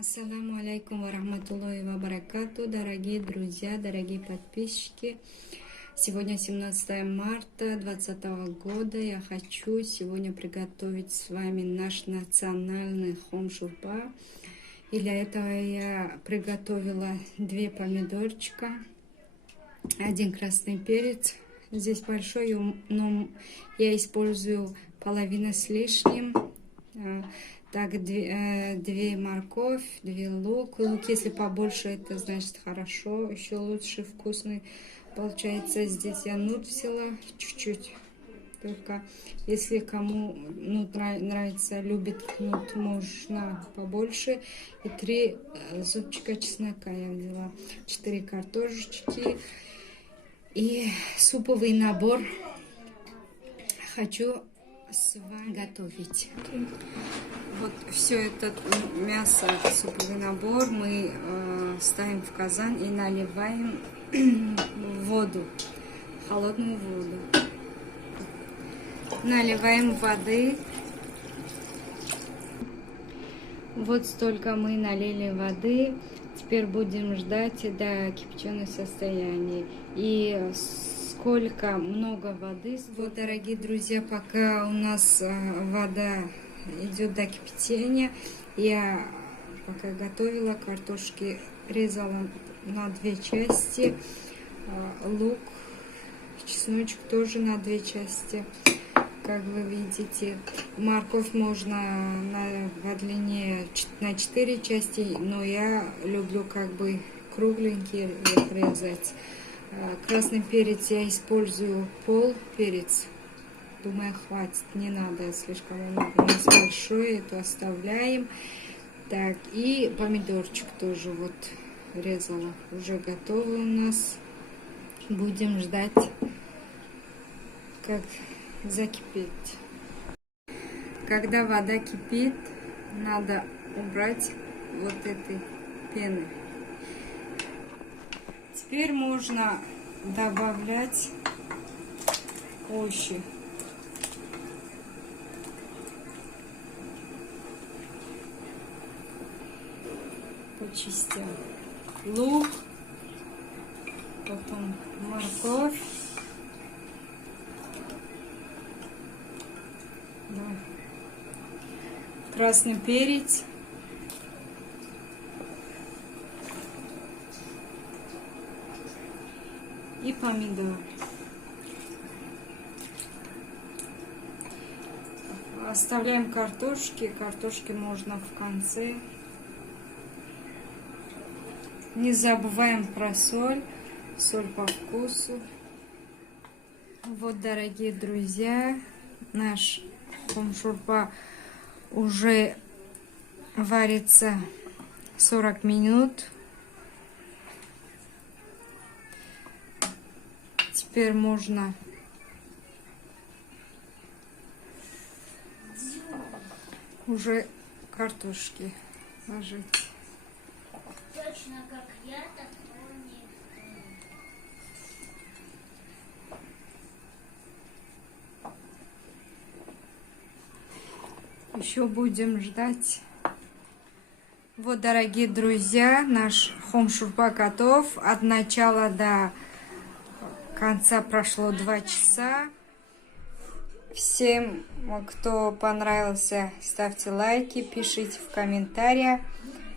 Ассаламу алейкум ва рахматуллахи ва баракату, дорогие друзья, дорогие подписчики. Сегодня 17 марта 2020 года. Я хочу сегодня приготовить с вами наш национальный хом-шурпа. И для этого я приготовила 2 помидорчика, 1 красный перец. Здесь большой, но я использую половину с лишним. Так, 2 морковь, 2 лук. Лук, если побольше, это значит хорошо, еще лучше, вкусный. Получается, здесь я нут взяла чуть-чуть. Только если кому нут нравится, любит нут, можно побольше. И 3 зубчика чеснока я взяла, 4 картошечки и суповый набор. Хочу с вами готовить. Вот все это мясо, суповый набор мы ставим в казан и наливаем воду, холодную воду. Наливаем воды. Вот столько мы налили воды. Теперь будем ждать до кипяченого состояния. И сколько много воды. Вот, дорогие друзья, пока у нас вода идет до кипячения, я пока готовила, картошки резала на 2 части, лук, чесночек тоже на 2 части, как вы видите. Морковь можно по длине на 4 части, но я люблю как бы кругленькие резать. Красный перец я использую пол перец. Думаю, хватит, не надо слишком много. У нас большой, это оставляем. Так, и помидорчик тоже вот резала. Уже готово у нас. Будем ждать, как закипит. Когда вода кипит, надо убрать вот этой пены. Теперь можно добавлять овощи. Почистим лук, потом морковь, да, красный перец, и помидор. Оставляем картошки. Картошки можно в конце. Не забываем про соль. Соль по вкусу. Вот, дорогие друзья, наш хом-шурпа уже варится 40 минут. Теперь можно уже картошки ложить. Точно как я, так не. Еще будем ждать. Вот, дорогие друзья, наш хом-шурпа готов. От начала до конца прошло 2 часа. Всем, кто понравился, ставьте лайки, пишите в комментариях.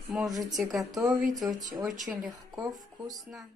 Можете готовить, очень легко, вкусно.